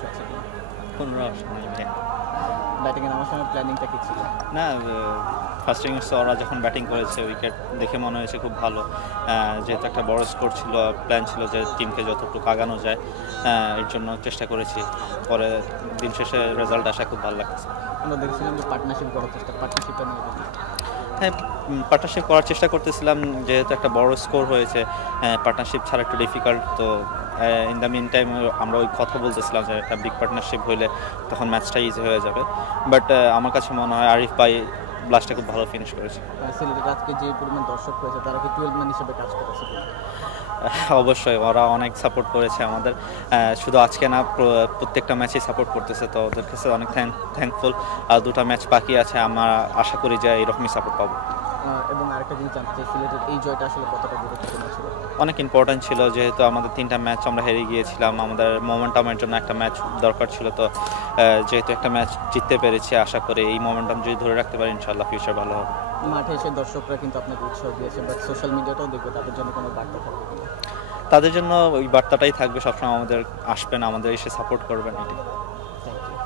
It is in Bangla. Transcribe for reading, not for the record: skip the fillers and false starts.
সমস্যা হচ্ছে কিনা? কোনো অপশন নেই ভাই। ব্যাটিংয়ে নামার সময় প্ল্যানিংটা কি ছিল? না, ফার্স্ট ইনিংসে ওরা যখন ব্যাটিং করেছে উইকেট দেখে মনে হয়েছে খুব ভালো। যেহেতু একটা বড় স্কোর ছিল, প্ল্যান ছিল যে টিমকে যতটুকু আগানো যায়, এর জন্য চেষ্টা করেছি। পরে দিন শেষে রেজাল্ট আসা খুব ভালো লাগছে। আমরা দেখছিলাম যে পার্টনারশিপ করার চেষ্টা, পার্টনারশিপটা নিয়ে বলুন। হ্যাঁ, পার্টনারশিপ করার চেষ্টা করতেছিলাম, যেহেতু একটা বড় স্কোর হয়েছে, পার্টনারশিপ ছাড়া একটু ডিফিকাল্ট। তো ইন দ্য মিন টাইম আমরা ওই কথা বলতেছিলাম যে একটা বিগ পার্টনারশিপ হইলে তখন ম্যাচটা ইজি হয়ে যাবে। বাট আমার কাছে মনে হয় আরিফ ভাই ব্লাস্টটা খুব ভালো ফিনিশ করেছে। সিলেটের আজকে যে পরিমাণ দর্শক হয়েছে তারা কি 12 ম্যান হিসেবে কাজ করেছে কিনা? অবশ্যই ওরা অনেক সাপোর্ট করেছে আমাদের, শুধু আজকে না, প্রত্যেকটা ম্যাচেই সাপোর্ট করতেছে। তো ওদের কাছে অনেক থ্যাঙ্কফুল। আর দুটো ম্যাচ বাকি আছে, আমরা আশা করি যে এরকমই সাপোর্ট পাবো। এবং আরেকটা জিনিস জানতে চাই, সিলেটের এই জয়টা আসলে কতটা গুরুত্বপূর্ণ ছিল? অনেক ইম্পর্ট্যান্ট ছিল, যেহেতু আমাদের 3টা ম্যাচ আমরা হেরে গিয়েছিলাম। আমাদের মোমেন্টামের জন্য একটা ম্যাচ দরকার ছিল। তো যেহেতু একটা ম্যাচ জিততে পেরেছি, আশা করি এই মোমেন্টাম যদি ধরে রাখতে পারি ইনশাআল্লাহ ফিউচার ভালো হবে। মাঠে এসে দর্শকরা কিন্তু আপনাকে উৎসাহ দিয়েছে, বাট সোশ্যাল মিডিয়াটাও দেখবে, তাদের জন্য কোনো বার্তা থাকবে কিনা? তাদের জন্য ওই বার্তাটাই থাকবে সবসময়, আমাদের আসবেন, আমাদের এসে সাপোর্ট করবেন, এটাই।